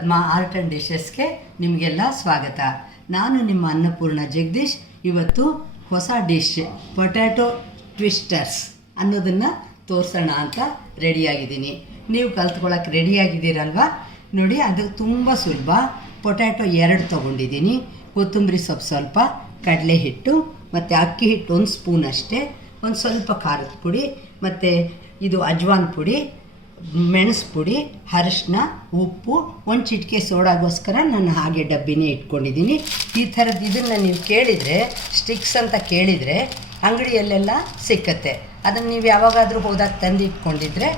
Padma art and ಡಿಶಸ್ಗೆ ನಿಮಗೆಲ್ಲ ಸ್ವಾಗತ. ನಾನು ನಿಮ್ಮ ಅನ್ನಪೂರ್ಣ ಜಗದೀಶ್. ಇವತ್ತು ಹೊಸ ಡಿಶ್ ಪೊಟ್ಯಾಟೊ ಟ್ವಿಸ್ಟರ್ಸ್ ಅನ್ನೋದನ್ನು ತೋರಿಸೋಣ ಅಂತ ರೆಡಿಯಾಗಿದ್ದೀನಿ. ನೀವು ಕಲ್ತ್ಕೊಳ್ಳೋಕೆ ರೆಡಿಯಾಗಿದ್ದೀರಲ್ವ? ನೋಡಿ, ಅದು ತುಂಬ ಸುಲಭ. ಪೊಟ್ಯಾಟೊ 2 ತೊಗೊಂಡಿದ್ದೀನಿ, ಕೊತ್ತಂಬರಿ ಸೊಪ್ಪು ಸ್ವಲ್ಪ, ಕಡಲೆ ಹಿಟ್ಟು ಮತ್ತು ಅಕ್ಕಿ ಹಿಟ್ಟು 1 ಸ್ಪೂನ್ ಅಷ್ಟೇ, ಒಂದು ಸ್ವಲ್ಪ ಖಾರದ ಪುಡಿ ಮತ್ತು ಇದು ಅಜ್ವಾನ್ ಪುಡಿ, ಮೆಣಸು ಪುಡಿ, ಅರಿಶಿನ, ಉಪ್ಪು, 1 ಚಿಟಿಕೆ ಸೋಡಾಗೋಸ್ಕರ ನಾನು ಹಾಗೆ ಡಬ್ಬಿನೇ ಇಟ್ಕೊಂಡಿದ್ದೀನಿ. ಈ ಥರದ್ದು ಇದನ್ನು ನೀವು ಕೇಳಿದರೆ, ಸ್ಟಿಕ್ಸ್ ಅಂತ ಕೇಳಿದರೆ ಅಂಗಡಿಯಲ್ಲೆಲ್ಲ ಸಿಕ್ಕತ್ತೆ. ಅದನ್ನು ನೀವು ಯಾವಾಗಾದರೂ ಹೋದಾಗ ತಂದು ಇಟ್ಕೊಂಡಿದ್ರೆ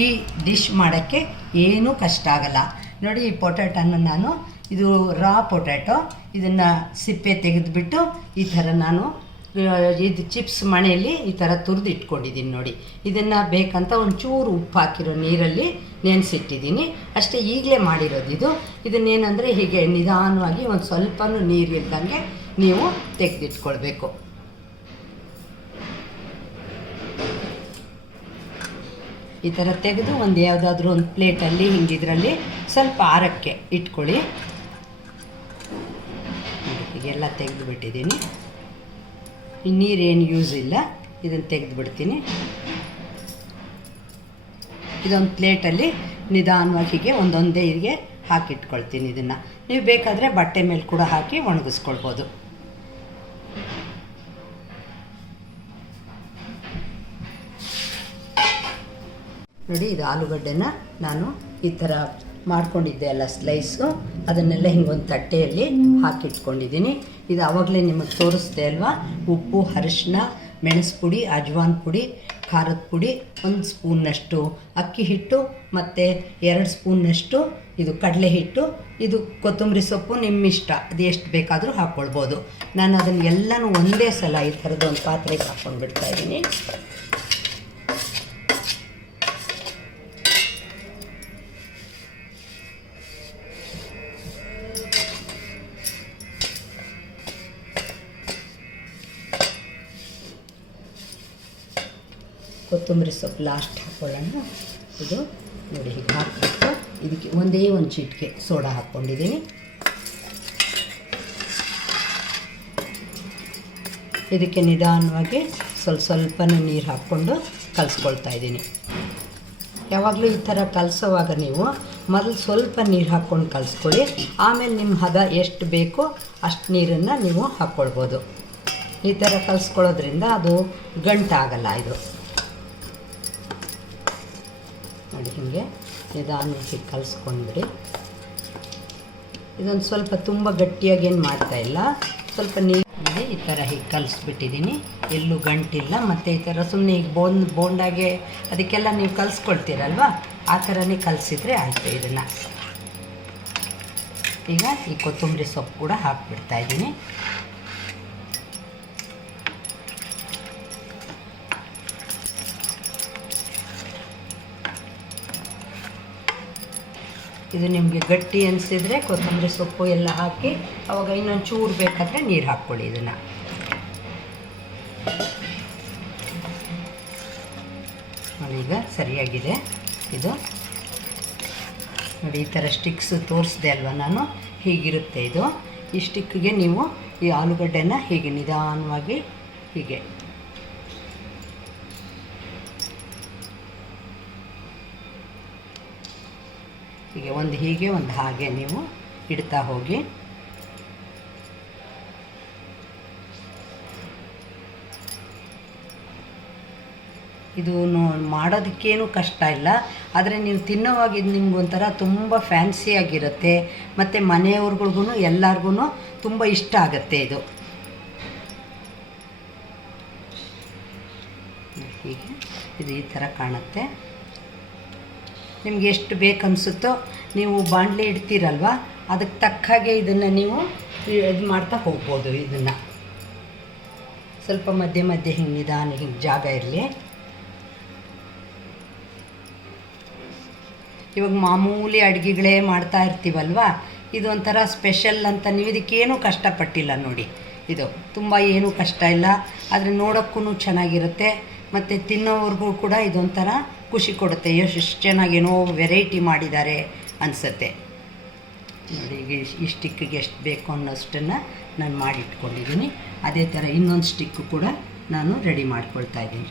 ಈ ಡಿಶ್ ಮಾಡೋಕ್ಕೆ ಏನೂ ಕಷ್ಟ ಆಗಲ್ಲ. ನೋಡಿ, ಈ ಪೊಟ್ಯಾಟೊನ ನಾನು, ಇದು ರಾ ಪೊಟ್ಯಾಟೊ, ಇದನ್ನು ಸಿಪ್ಪೆ ತೆಗೆದುಬಿಟ್ಟು ಈ ಥರ ನಾನು ಇದು ಚಿಪ್ಸ್ ಮಣೆಯಲ್ಲಿ ಈ ಥರ ತುರಿದು ಇಟ್ಕೊಂಡಿದ್ದೀನಿ. ನೋಡಿ, ಇದನ್ನು ಬೇಕಂತ ಒಂಚೂರು ಉಪ್ಪು ಹಾಕಿರೋ ನೀರಲ್ಲಿ ನೆನೆಸಿಟ್ಟಿದ್ದೀನಿ ಅಷ್ಟೇ. ಈಗಲೇ ಮಾಡಿರೋದು ಇದನ್ನೇನೆಂದರೆ ಹೀಗೆ ನಿಧಾನವಾಗಿ ಒಂದು ಸ್ವಲ್ಪನೂ ನೀರು ಇಲ್ದಂಗೆ ನೀವು ತೆಗೆದಿಟ್ಕೊಳ್ಬೇಕು. ಈ ಥರ ತೆಗೆದು ಒಂದು ಯಾವುದಾದ್ರೂ ಒಂದು ಪ್ಲೇಟಲ್ಲಿ ಹಿಂಗಿದ್ರಲ್ಲಿ ಸ್ವಲ್ಪ ಆರಕ್ಕೆ ಇಟ್ಕೊಳ್ಳಿ. ಹೀಗೆಲ್ಲ ತೆಗೆದು ಬಿಟ್ಟಿದ್ದೀನಿ. ಈ ನೀರೇನು ಯೂಸ್ ಇಲ್ಲ, ಇದನ್ನು ತೆಗೆದು ಬಿಡ್ತೀನಿ. ಇದೊಂದು ಪ್ಲೇಟಲ್ಲಿ ನಿಧಾನವಾಗಿ ಹೀಗೆ ಒಂದೊಂದೇ ಹೀಗೆ ಹಾಕಿಟ್ಕೊಳ್ತೀನಿ. ಇದನ್ನು ನೀವು ಬೇಕಾದರೆ ಬಟ್ಟೆ ಮೇಲೆ ಕೂಡ ಹಾಕಿ ಒಣಗಿಸ್ಕೊಳ್ಬೋದು. ನೋಡಿ, ಇದು ಆಲೂಗಡ್ಡೆನ ನಾನು ಈ ಥರ ಮಾಡ್ಕೊಂಡಿದ್ದೆ ಅಲ್ಲ ಸ್ಲೈಸು, ಅದನ್ನೆಲ್ಲ ಹಿಂಗೊಂದು ತಟ್ಟೆಯಲ್ಲಿ ಹಾಕಿಟ್ಕೊಂಡಿದ್ದೀನಿ. ಇದು ಆವಾಗಲೇ ನಿಮಗೆ ತೋರಿಸ್ದೆ ಅಲ್ವಾ? ಉಪ್ಪು, ಅರಿಶಿನ, ಮೆಣಸು ಪುಡಿ, ಅಜ್ವಾನ್ ಪುಡಿ, ಖಾರದ ಪುಡಿ, 1 ಸ್ಪೂನ್ನಷ್ಟು ಅಕ್ಕಿ ಹಿಟ್ಟು ಮತ್ತು 2 ಸ್ಪೂನ್ನಷ್ಟು ಇದು ಕಡಲೆ ಹಿಟ್ಟು, ಇದು ಕೊತ್ತಂಬರಿ ಸೊಪ್ಪು ನಿಮ್ಮಿಷ್ಟ, ಅದು ಎಷ್ಟು ಬೇಕಾದರೂ ಹಾಕ್ಕೊಳ್ಬೋದು. ನಾನು ಅದನ್ನು ಎಲ್ಲನೂ ಒಂದೇ ಸಲ ಈ ಥರದ್ದು ಒಂದು ಪಾತ್ರೆಗೆ ಹಾಕ್ಕೊಂಡು ಬಿಡ್ತಾಯಿದ್ದೀನಿ. ಕೊತ್ತಂಬರಿ ಸೊಪ್ಪು ಲಾಸ್ಟ್ ಹಾಕ್ಕೊಳ್ಳೋಣ. ಇದು ನೋಡಿ, ಹೀಗೆ ಹಾಕ್ಬಿಟ್ಟು ಇದಕ್ಕೆ ಒಂದೇ ಒಂದು ಚಿಟಿಕೆ ಸೋಡಾ ಹಾಕ್ಕೊಂಡಿದ್ದೀನಿ. ಇದಕ್ಕೆ ನಿಧಾನವಾಗಿ ಸ್ವಲ್ಪನೇ ನೀರು ಹಾಕ್ಕೊಂಡು ಕಲಿಸ್ಕೊಳ್ತಾ ಇದ್ದೀನಿ. ಯಾವಾಗಲೂ ಈ ಥರ ಕಲಿಸೋವಾಗ ನೀವು ಮೊದಲು ಸ್ವಲ್ಪ ನೀರು ಹಾಕ್ಕೊಂಡು ಕಲಿಸ್ಕೊಳ್ಳಿ. ಆಮೇಲೆ ನಿಮ್ಮ ಹದ ಎಷ್ಟು ಬೇಕೋ ಅಷ್ಟು ನೀರನ್ನು ನೀವು ಹಾಕ್ಕೊಳ್ಬೋದು. ಈ ಥರ ಕಲಿಸ್ಕೊಳ್ಳೋದ್ರಿಂದ ಅದು ಗಂಟಾಗಲ್ಲ. ಇದು ನೋಡಿ, ಹೀಗೆ ನಿಧಾನಕ್ಕೆ ಕಲಿಸ್ಕೊಂಡ್ಬಿಡಿ. ಇದೊಂದು ಸ್ವಲ್ಪ ತುಂಬ ಗಟ್ಟಿಯಾಗಿ ಏನು ಮಾಡ್ತಾಯಿಲ್ಲ, ಸ್ವಲ್ಪ ನೀರಿಗೆ ಈ ಥರ ಹೀಗೆ ಕಲಿಸ್ಬಿಟ್ಟಿದ್ದೀನಿ. ಎಲ್ಲೂ ಗಂಟಿಲ್ಲ. ಮತ್ತು ಈ ಥರ ಸುಮ್ಮನೆ ಈಗ ಬೋಂಡಾಗೆ ಅದಕ್ಕೆಲ್ಲ ನೀವು ಕಲಿಸ್ಕೊಳ್ತೀರಲ್ವ, ಆ ಥರನೇ ಕಲಿಸಿದ್ರೆ ಆಯಿತು. ಇದನ್ನು ಈಗ ಈ ಕೊತ್ತಂಬರಿ ಸೊಪ್ಪು ಕೂಡ ಹಾಕ್ಬಿಡ್ತಾಯಿದ್ದೀನಿ. ಇದು ನಿಮಗೆ ಗಟ್ಟಿ ಅನಿಸಿದರೆ ಕೊತ್ತಂಬರಿ ಸೊಪ್ಪು ಎಲ್ಲ ಹಾಕಿ ಆವಾಗ ಇನ್ನೊಂದು ಚೂರು ಬೇಕಾದರೆ ನೀರು ಹಾಕ್ಕೊಳ್ಳಿ. ಇದನ್ನು ಈಗ ಸರಿಯಾಗಿದೆ. ಇದು ನೋಡಿ, ಈ ಥರ ಸ್ಟಿಕ್ಸ್ ತೋರಿಸ್ದೆ ಅಲ್ವ ನಾನು, ಹೀಗಿರುತ್ತೆ ಇದು. ಈ ಸ್ಟಿಕ್ಗೆ ನೀವು ಈ ಆಲೂಗಡ್ಡೆನ ಹೀಗೆ ನಿಧಾನವಾಗಿ ಹೀಗೆ ಹೀಗೆ ಒಂದು ಹಾಗೆ ನೀವು ಇಡ್ತಾ ಹೋಗಿ. ಇದು ಮಾಡೋದಕ್ಕೇನು ಕಷ್ಟ ಇಲ್ಲ, ಆದರೆ ನೀವು ತಿನ್ನೋವಾಗ ಇದು ನಿಮ್ಗೊಂಥರ ತುಂಬ ಫ್ಯಾನ್ಸಿಯಾಗಿರುತ್ತೆ. ಮತ್ತು ಮನೆಯವ್ರಿಗೂ ಎಲ್ಲರಿಗೂ ತುಂಬ ಇಷ್ಟ ಆಗುತ್ತೆ. ಇದು ಈ ಥರ ಕಾಣುತ್ತೆ. ನಿಮ್ಗೆ ಎಷ್ಟು ಬೇಕನ್ಸುತ್ತೋ ನೀವು ಬಾಣಲೆ ಇಡ್ತೀರಲ್ವ, ಅದಕ್ಕೆ ತಕ್ಕ ಹಾಗೆ ಇದನ್ನು ನೀವು ಇದು ಮಾಡ್ತಾ ಹೋಗ್ಬೋದು. ಇದನ್ನು ಸ್ವಲ್ಪ ಮಧ್ಯೆ ಮಧ್ಯೆ ಹಿಂಗೆ ನಿಧಾನ ಹಿಂಗೆ ಜಾಗ ಇರಲಿ. ಇವಾಗ ಮಾಮೂಲಿ ಅಡುಗೆಗಳೇ ಮಾಡ್ತಾ ಇರ್ತೀವಲ್ವ, ಇದು ಒಂಥರ ಸ್ಪೆಷಲ್ ಅಂತ. ನೀವು ಇದಕ್ಕೇನೂ ಕಷ್ಟಪಟ್ಟಿಲ್ಲ ನೋಡಿ. ಇದು ತುಂಬ ಏನೂ ಕಷ್ಟ ಇಲ್ಲ, ಆದರೆ ನೋಡೋಕ್ಕೂ ಚೆನ್ನಾಗಿರುತ್ತೆ. ಮತ್ತು ತಿನ್ನೋವ್ರಿಗೂ ಕೂಡ ಇದೊಂಥರ ಖುಷಿ ಕೊಡುತ್ತೆ. ಎಷ್ಟು ಚೆನ್ನಾಗೇನೋ ವೆರೈಟಿ ಮಾಡಿದ್ದಾರೆ ಅನಿಸುತ್ತೆ. ನೋಡಿ ಈಗ ಈ ಸ್ಟಿಕ್ಕಿಗೆ ಎಷ್ಟು ಬೇಕು ಅನ್ನೋಷ್ಟನ್ನು ನಾನು ಮಾಡಿಟ್ಕೊಂಡಿದ್ದೀನಿ. ಅದೇ ಥರ ಇನ್ನೊಂದು ಸ್ಟಿಕ್ಕು ಕೂಡ ನಾನು ರೆಡಿ ಮಾಡ್ಕೊಳ್ತಾ ಇದ್ದೀನಿ.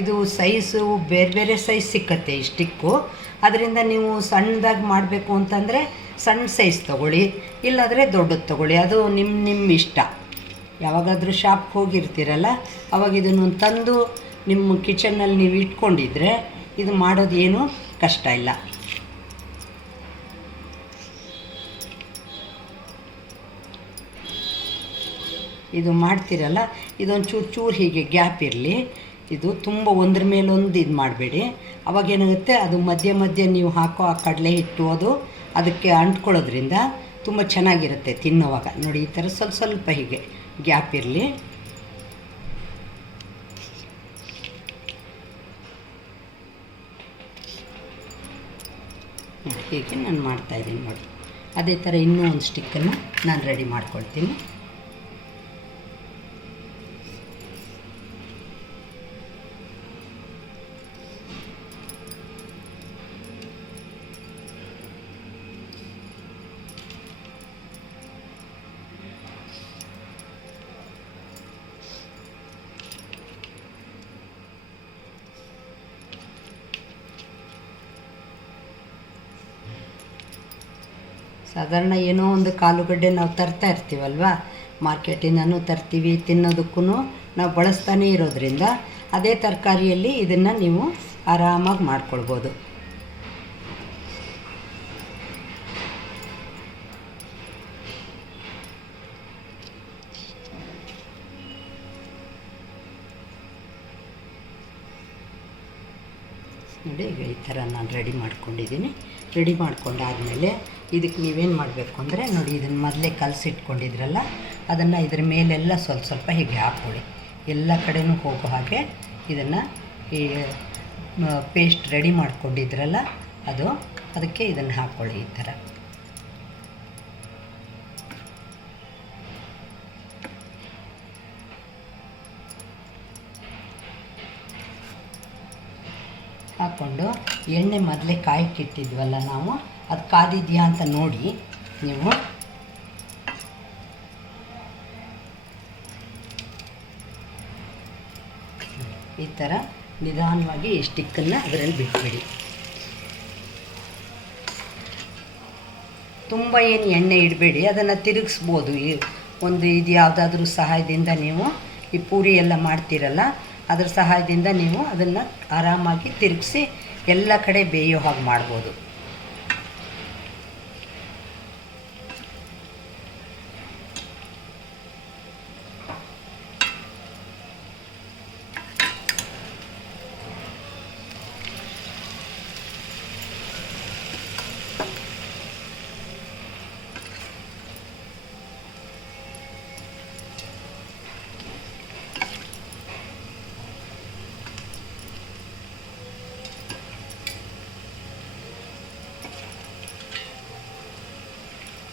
ಇದು ಸೈಜು ಬೇರೆ ಬೇರೆ ಸೈಜ್ ಸಿಕ್ಕತ್ತೆ ಈ ಸ್ಟಿಕ್ಕು. ಅದರಿಂದ ನೀವು ಸಣ್ಣದಾಗಿ ಮಾಡಬೇಕು ಅಂತಂದರೆ ಸಣ್ಣ ಸೈಜ್ ತೊಗೊಳ್ಳಿ, ಇಲ್ಲಾಂದರೆ ದೊಡ್ಡದು ತೊಗೊಳ್ಳಿ, ಅದು ನಿಮ್ಮ ಇಷ್ಟ. ಯಾವಾಗಾದರೂ ಶಾಪ್ಗೆ ಹೋಗಿರ್ತೀರಲ್ಲ ಅವಾಗ ಇದನ್ನು ತಂದು ನಿಮ್ಮ ಕಿಚನ್ನಲ್ಲಿ ನೀವು ಇಟ್ಕೊಂಡಿದ್ರೆ ಇದು ಮಾಡೋದು ಏನೂ ಕಷ್ಟ ಇಲ್ಲ. ಇದು ಮಾಡ್ತೀರಲ್ಲ ಇದೊಂದು ಚೂರು ಹೀಗೆ ಗ್ಯಾಪ್ ಇರಲಿ. ಇದು ತುಂಬ ಒಂದ್ರ ಮೇಲೊಂದು ಇದು ಮಾಡಬೇಡಿ. ಅವಾಗೇನಾಗುತ್ತೆ, ಅದು ಮಧ್ಯೆ ಮಧ್ಯೆ ನೀವು ಹಾಕೋ ಆ ಕಡಲೆ ಹಿಟ್ಟು ಅದು ಅದಕ್ಕೆ ಅಂಟ್ಕೊಳ್ಳೋದ್ರಿಂದ ತುಂಬ ಚೆನ್ನಾಗಿರುತ್ತೆ ತಿನ್ನೋವಾಗ. ನೋಡಿ ಈ ಥರ ಸ್ವಲ್ಪ ಸ್ವಲ್ಪ ಹೀಗೆ ಗ್ಯಾಪ್ ಇರಲಿ. ಹೀಗೆ ನಾನು ಮಾಡ್ತಾಯಿದ್ದೀನಿ ನೋಡಿ. ಅದೇ ಥರ ಇನ್ನೂ ಒಂದು ಸ್ಟಿಕ್ಕನ್ನು ನಾನು ರೆಡಿ ಮಾಡ್ಕೊಳ್ತೀನಿ. ಸಾಧಾರಣ ಏನೋ ಒಂದು ಆಲೂಗಡ್ಡೆ ನಾವು ತರ್ತಾ ಇರ್ತೀವಲ್ವ, ಮಾರ್ಕೆಟಿಂದನೂ ತರ್ತೀವಿ, ತಿನ್ನೋದಕ್ಕೂ ನಾವು ಬಳಸ್ತಾನೇ ಇರೋದ್ರಿಂದ ಅದೇ ತರಕಾರಿಯಲ್ಲಿ ಇದನ್ನು ನೀವು ಆರಾಮಾಗಿ ಮಾಡ್ಕೊಳ್ಬೋದು. ನೋಡಿ ಈಗ ಈ ಥರ ನಾನು ರೆಡಿ ಮಾಡ್ಕೊಂಡಿದ್ದೀನಿ. ರೆಡಿ ಮಾಡ್ಕೊಂಡಾದಮೇಲೆ ಇದಕ್ಕೆ ನೀವೇನು ಮಾಡಬೇಕು ಅಂದರೆ ನೋಡಿ, ಇದನ್ನು ಮೊದಲೇ ಕಲಸಿಟ್ಕೊಂಡಿದ್ರಲ್ಲ ಅದನ್ನು ಇದ್ರ ಮೇಲೆಲ್ಲ ಸ್ವಲ್ಪ ಸ್ವಲ್ಪ ಹೀಗೆ ಹಾಕ್ಕೊಳ್ಳಿ. ಎಲ್ಲ ಕಡೆನೂ ಹೋಗೋ ಹಾಗೆ ಇದನ್ನು ಈ ಪೇಸ್ಟ್ ರೆಡಿ ಮಾಡ್ಕೊಂಡಿದ್ರಲ್ಲ ಅದಕ್ಕೆ ಇದನ್ನು ಹಾಕ್ಕೊಳ್ಳಿ ಈ ಥರ. ಹಾಕ್ಕೊಂಡು ಎಣ್ಣೆ ಮೊದಲೇ ಕಾಯಕ್ಕಿಟ್ಟಿದ್ವಲ್ಲ ನಾವು, ಅದು ಕಾದಿದೆಯಾ ಅಂತ ನೋಡಿ ನೀವು. ಈ ಥರ ನಿಧಾನವಾಗಿ ಈ ಸ್ಟಿಕ್ಕನ್ನು ಅದರಲ್ಲಿ ಬಿಟ್ಬಿಡಿ. ತುಂಬ ಏನು ಎಣ್ಣೆ ಇಡಬೇಡಿ, ಅದನ್ನು ತಿರುಗಿಸ್ಬೋದು. ಇದು ಯಾವುದಾದ್ರೂ ಸಹಾಯದಿಂದ ನೀವು ಈ ಪೂರಿ ಎಲ್ಲ ಮಾಡ್ತೀರಲ್ಲ ಅದರ ಸಹಾಯದಿಂದ ನೀವು ಅದನ್ನು ಆರಾಮಾಗಿ ತಿರುಗಿಸಿ ಎಲ್ಲ ಕಡೆ ಬೇಯೋ ಹಾಗೆ ಮಾಡ್ಬೋದು.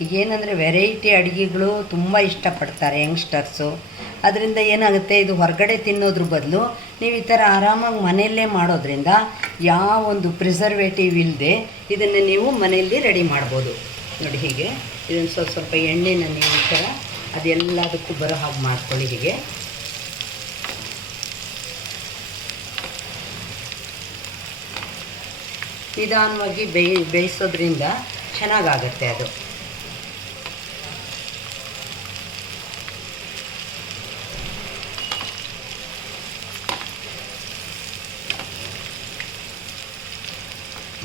ಈಗೇನೆಂದರೆ ವೆರೈಟಿ ಅಡುಗೆಗಳು ತುಂಬ ಇಷ್ಟಪಡ್ತಾರೆ ಯಂಗ್ಸ್ಟರ್ಸು. ಅದರಿಂದ ಏನಾಗುತ್ತೆ, ಇದು ಹೊರಗಡೆ ತಿನ್ನೋದ್ರ ಬದಲು ನೀವು ಈ ಥರ ಆರಾಮಾಗಿ ಮನೆಯಲ್ಲೇ ಮಾಡೋದ್ರಿಂದ ಯಾವ ಒಂದು ಪ್ರಿಸರ್ವೇಟಿವ್ ಇಲ್ಲದೆ ಇದನ್ನು ನೀವು ಮನೆಯಲ್ಲಿ ರೆಡಿ ಮಾಡ್ಬೋದು. ನೋಡಿ ಹೀಗೆ ಇದನ್ನು ಸ್ವಲ್ಪ ಸ್ವಲ್ಪ ಎಣ್ಣೆನ ನೀವು ಈ ಥರ ಅದೆಲ್ಲದಕ್ಕೂ ಬರೋ ಹಾಗೆ ಮಾಡ್ಕೊಳ್ಳಿ. ಹೀಗೆ ನಿಧಾನವಾಗಿ ಬೇಯಿಸೋದ್ರಿಂದ ಚೆನ್ನಾಗಾಗತ್ತೆ ಅದು.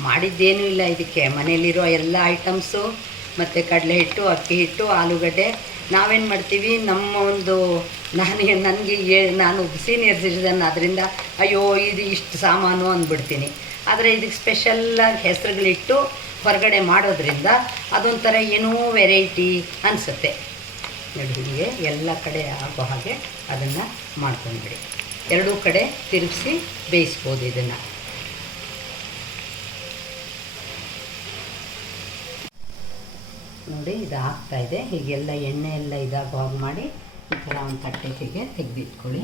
ಮಾಡಿದ್ದೇನೂ ಇಲ್ಲ, ಇದಕ್ಕೆ ಮನೆಯಲ್ಲಿರೋ ಎಲ್ಲ ಐಟಮ್ಸು ಮತ್ತು ಕಡಲೆ ಹಿಟ್ಟು, ಅಕ್ಕಿ ಹಿಟ್ಟು, ಆಲೂಗಡ್ಡೆ. ನಾವೇನು ಮಾಡ್ತೀವಿ, ನಮ್ಮ ಒಂದು ನಾನು ಸೀನಿಯರ್ ಸಿಟಿಸನ್ ಆದ್ದರಿಂದ ಅಯ್ಯೋ ಇದು ಇಷ್ಟು ಸಾಮಾನು ಅಂದ್ಬಿಡ್ತೀನಿ. ಆದರೆ ಇದಕ್ಕೆ ಸ್ಪೆಷಲ್ಲಾಗಿ ಹೆಸರುಗಳಿಟ್ಟು ಹೊರಗಡೆ ಮಾಡೋದ್ರಿಂದ ಅದೊಂಥರ ಏನೋ ವೆರೈಟಿ ಅನಿಸುತ್ತೆ. ನೋಡಿ ಹೀಗೆ ಎಲ್ಲ ಕಡೆ ಆಗೋ ಹಾಗೆ ಅದನ್ನು ಮಾಡ್ಕೊಂಡ್ಬಿಡಿ. ಎರಡೂ ಕಡೆ ತಿರುಗಿಸಿ ಬೇಯಿಸ್ಬೋದು ಇದನ್ನು. ನೋಡಿ ಇದು ಆಗ್ತಾಯಿದೆ. ಹೀಗೆಲ್ಲ ಎಣ್ಣೆ ಎಲ್ಲ ಇದಾಗೋ ಹಾಗೆ ಮಾಡಿ ಈ ಥರ ಒಂದು ತಟ್ಟೆಗೆ ಹೀಗೆ ತೆಗೆದಿಟ್ಕೊಳ್ಳಿ.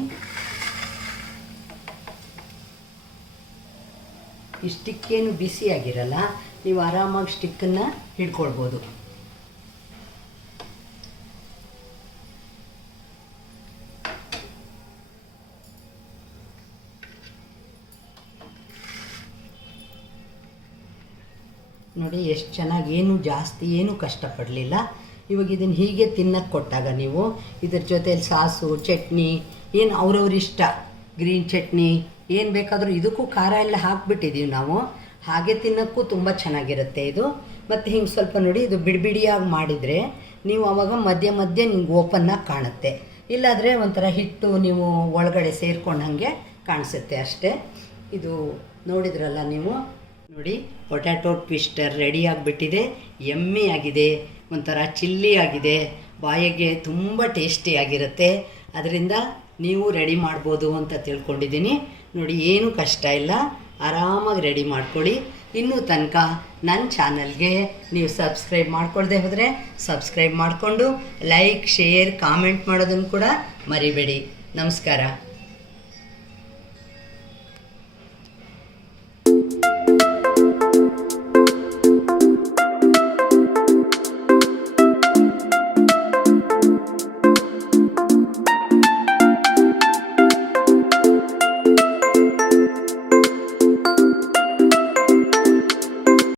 ಈ ಸ್ಟಿಕ್ಕೇನು ಬಿಸಿಯಾಗಿರಲ್ಲ, ನೀವು ಆರಾಮಾಗಿ ಸ್ಟಿಕ್ಕನ್ನು ಹಿಡ್ಕೊಳ್ಬೋದು. ನೋಡಿ ಎಷ್ಟು ಚೆನ್ನಾಗಿ, ಏನು ಜಾಸ್ತಿ ಏನು ಕಷ್ಟಪಡಲಿಲ್ಲ. ಇವಾಗ ಇದನ್ನು ಹೀಗೆ ತಿನ್ನಕ್ಕೆ ಕೊಟ್ಟಾಗ ನೀವು ಇದ್ರ ಜೊತೆಲಿ ಸಾಸು ಚಟ್ನಿ ಏನು ಅವ್ರವ್ರ ಇಷ್ಟ, ಗ್ರೀನ್ ಚಟ್ನಿ ಏನು ಬೇಕಾದರೂ, ಇದಕ್ಕೂ ಖಾರ ಎಲ್ಲ ಹಾಕಿಬಿಟ್ಟಿದ್ದೀವಿ ನಾವು, ಹಾಗೆ ತಿನ್ನೋಕ್ಕೂ ತುಂಬ ಚೆನ್ನಾಗಿರುತ್ತೆ ಇದು. ಮತ್ತು ಹಿಂಗೆ ಸ್ವಲ್ಪ ನೋಡಿ ಇದು ಬಿಡಿಯಾಗಿ ಮಾಡಿದರೆ ನೀವು ಆವಾಗ ಮಧ್ಯೆ ಮಧ್ಯೆ ನಿಮ್ಗೆ ಓಪನ್ನಾಗಿ ಕಾಣುತ್ತೆ. ಇಲ್ಲಾದರೆ ಒಂಥರ ಹಿಟ್ಟು ನೀವು ಒಳಗಡೆ ಸೇರ್ಕೊಂಡಂಗೆ ಕಾಣಿಸುತ್ತೆ ಅಷ್ಟೇ. ಇದು ನೋಡಿದ್ರಲ್ಲ ನೀವು, ನೋಡಿ ಪೊಟ್ಯಾಟೊ ಟ್ವಿಸ್ಟರ್ ರೆಡಿ ಆಗಿಬಿಟ್ಟಿದೆ. ಯಮ್ಮಿ ಆಗಿದೆ, ಒಂಥರ ಚಿಲ್ಲಿ ಆಗಿದೆ, ಬಾಯಿಗೆ ತುಂಬ ಟೇಸ್ಟಿಯಾಗಿರುತ್ತೆ. ಅದರಿಂದ ನೀವು ರೆಡಿ ಮಾಡ್ಬೋದು ಅಂತ ತಿಳ್ಕೊಂಡಿದ್ದೀನಿ. ನೋಡಿ ಏನು ಕಷ್ಟ ಇಲ್ಲ, ಆರಾಮಾಗಿ ರೆಡಿ ಮಾಡ್ಕೊಳ್ಳಿ. ಇನ್ನೂ ತನಕ ನನ್ನ ಚಾನಲ್ಗೆ ನೀವು ಸಬ್ಸ್ಕ್ರೈಬ್ ಮಾಡ್ಕೊಳ್ದೆ ಹೋದರೆ ಸಬ್ಸ್ಕ್ರೈಬ್ ಮಾಡಿಕೊಂಡು ಲೈಕ್ ಶೇರ್ ಕಾಮೆಂಟ್ ಮಾಡೋದನ್ನು ಕೂಡ ಮರಿಬೇಡಿ. ನಮಸ್ಕಾರ.